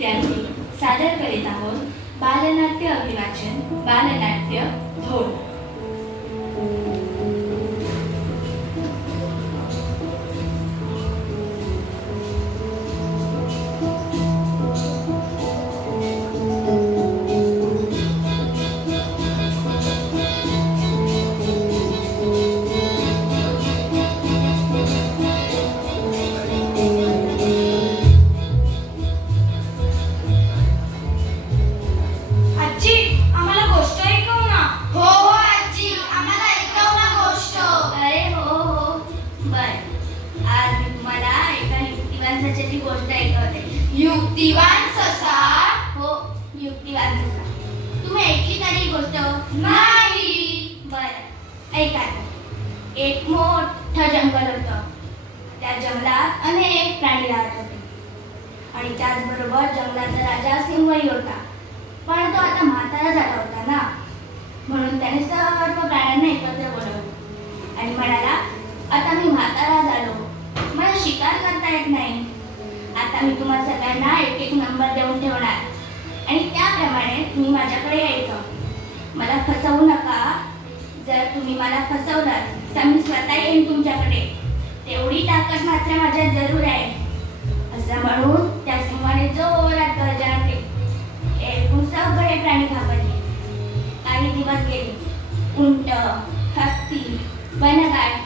विद्यार्थी सादर करीत आहोत बालनाट्य अभिवाचन बालनाट्य धोड युक्तिवान ससा. हो युक्तिवान ससा तुम्ही ऐकली का नाही गोष्ट? नाही. बर ऐका एक मोठं जंगल होतं. त्या जंगलात अनेक प्राणी राहत होते. आणि त्याचबरोबर जंगलाचा राजा सिंहही होता. पण तो आता म्हातारा झाला होता ना. म्हणून त्याने सर्व प्राण्यांना एकत्र बोलवलं. आणि म्हणाला आता मी म्हातारा झालो. मला शिकार करता येत नाही. आम्ही मी सगळ्यांना एक एक नंबर देऊन ठेवणार. आणि त्याप्रमाणे तुम्ही माझ्याकडे यायचं. मला फसवू नका. जर तुम्ही मला फसवलात तर मी स्वतः येईन तुमच्याकडे. तेवढी ताकद मात्र माझ्या जरूर आहे. असं म्हणून त्या सिंहाने जोरात गर्जना एकूण सगळे प्राणी घाबरले. काही दिवस गेले. उंट हत्ती बनगाड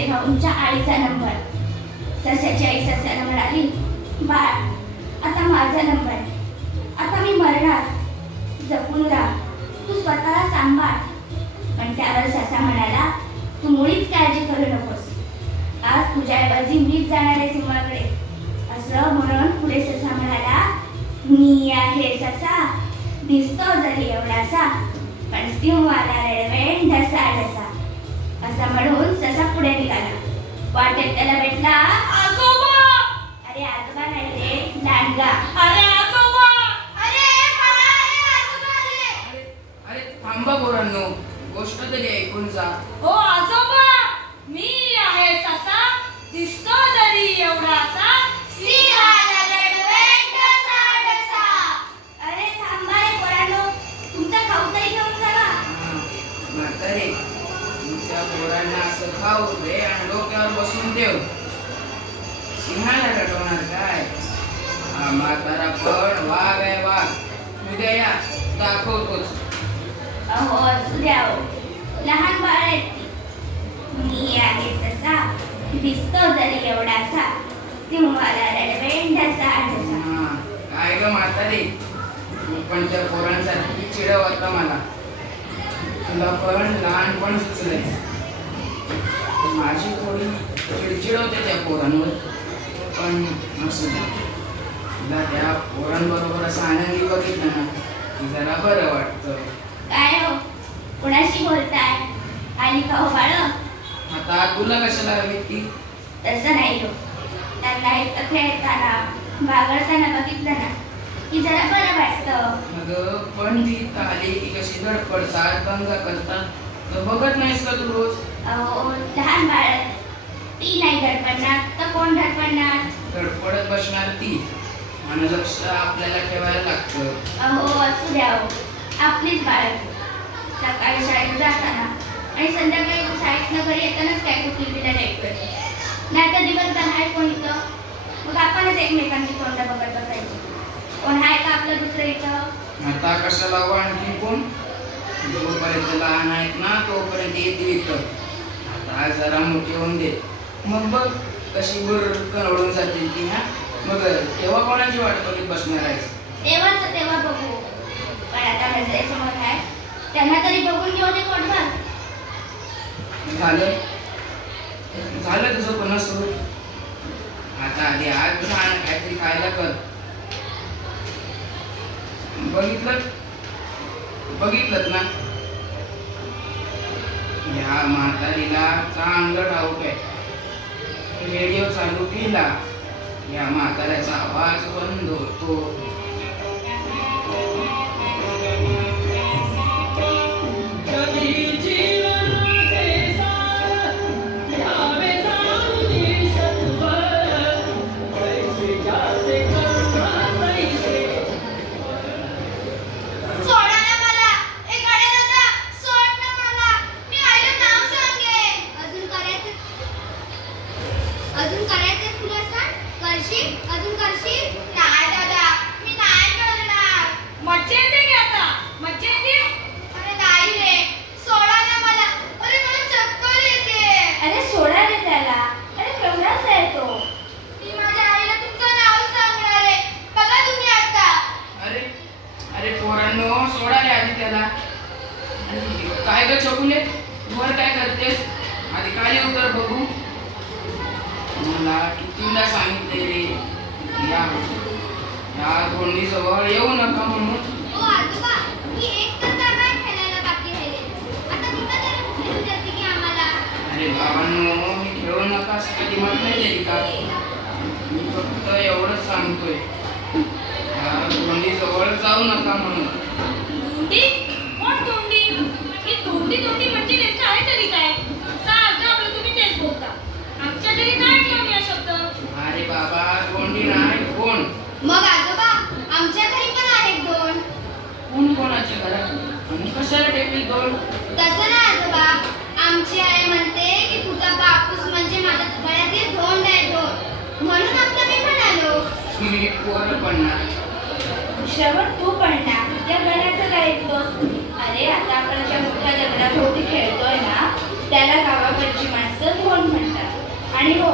लागला ससे भाऊंच्या आईचा नंबर सस्याची आई सस्याला म्हणाली बाळ आता माझा नंबर आहे आता मी मरणार जपून राहा तू स्वतःला सांभाळ पण त्यावर ससा म्हणाला तू मुळीच काळजी करू नकोस आज तुझ्याऐवजी मीच जाणार आहे सिंहाकडे असं म्हणून पुढे ससा म्हणाला मी आहे ससा दिसतो जरी एवढासा पण सिंहाला रेल्वे ढसा ढसा असं म्हणून ससा पुढे निघाला. वाटेत त्याला भेटला आजोबा. अरे आजोबा नाही रे दांडगा अरे सिंहाला रडवणार काय? हा म्हातारा पण वाघ आहे वाघ. उद्या या दाखवतोच अहो असू द्या हो. लहान बाळ आहेत ती. मी आहे ससा दिसतो जरी एवढासा. सिंहाला रडवे ढसा ढसा हा, काय ग म्हातारे? तू पण त्या पोरांसारखी चिडवता मला. तुला पण लहानपण सुचलंय. माझी थोडी चिडचिड होते त्या पोरांवर. पण असं नाही. तुला त्या पोरांबरोबर असं आनंदी बघितलं ना की जरा बरं वाटतं. काय हो? कुणाशी बोलताय? आली का हो बाळ? आता तुला कशाला हवी ती? तसं नाही हो. त्यांना एकटं खेळताना बागडताना बघितलं ना की जरा बरं वाटतं. मग पण ती आली की कशी धडपडतात दंगा करतात तर बघत नाहीस का तू रोज? अहो लहान बाळ ती नाही धडपडणार तर कोण धडपडणार? धडपडत बसणार ती. आणि लक्ष आपल्याला ठेवायला लागतं. अहो असू द्या हो. आपलीच बाळ सकाळी शाळेत जाताना आणि संध्याकाळी शाळेतनं घरी येतानाच काय कुठली तिला ऐकतोय नाही तर दिवसभर आहे कोण इथं? मग आपणच एकमेकांची तोंड बघत बसायची. कोण आहे का आपलं दुसरं इथं? आता कशाला लावू आणखी कोण? जोपर्यंत लहान आहेत ना तोपर्यंत येते इथं. आता जरा मोठी होऊन दे. मग बघ कशी बुर कनवडून जाते ती हा? मग तेव्हा कोणाची वाट बघत बसणार आहेस? तेव्हाच तेव्हा बघू. पण आता नजरेसमोर आहे. त्यांना तरी बघून घेऊ दे पोटभर झालं? झालं तुझं पण सुरू आता आधी आज छान काहीतरी खायला कर. बघितलं? बघितलं ना? ह्या म्हातारीला चांगलं ठाऊक आहे. रेडिओ चालू केला या म्हाताऱ्याचा आवाज बंद होतो. कितीदा सांगितले रे या. या धोंडी जवळ येऊ नका म्हणून. अरे बाबांनो मी खेळू नका कधी तरी का? मी फक्त एवढंच सांगतोय. या जवळ जाऊ नका म्हणून. कोण ही म्हणजे नेमकं आहे तरी काय? सारखं आपलं तुम्ही तेच बोलता. आमच्या घरी शर्ट टेकली दोन. तसं आमची आई म्हणते की तुझा कापूस म्हणजे माझ्या धोंड आहे म्हणून आपलं मी म्हणालो. कोण पडणार हुशावर तू पडणार. तुझ्या गळ्याचं काय अरे आता आपण ज्या मोठ्या दगडाभोवती खेळतोय ना त्याला गावाकडची माणसं धोंड म्हणतात? आणि हो